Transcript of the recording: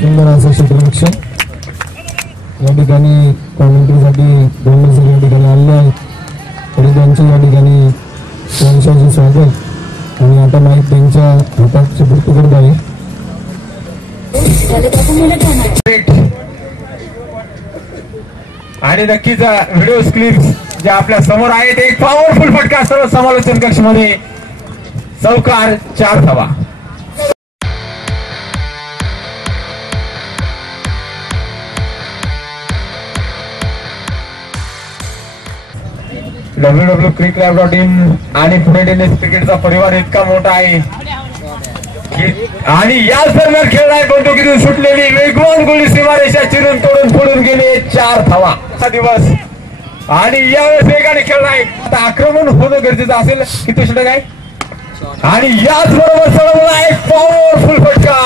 सुंदर असं क्षेत्ररक्षण या ठिकाणी कॉमेंट्रीसाठी दोन सर या ठिकाणी आले आहेत तरी त्यांच्या या ठिकाणी त्यांच्याचे स्वागत आणि आता माहीत त्यांच्या हातात सुपूर्द करत आहे. आणि नक्कीच व्हिडिओ क्लिप्स ज्या आपल्या समोर आहेत एक पॉवरफुल फटका सर्व समालोचन कक्ष मध्ये चौकार 4 धावा. www.crickclub.in आणि पुणे टेनिस क्रिकेटचा परिवार इतका मोठा आहे आणि याच दरम्यान खेळलाय बंदुकीतून सुटलेली वेगवान गोळी सीमारेषा चिरून तोडून फोडून गेले 4 धावा. दिवस आणि यावेळेस वेगाने खेळलाय आता आक्रमण होणं गरजेचं असेल. किती षटक आहे आणि याच बरोबर एक पॉवरफुल फटका.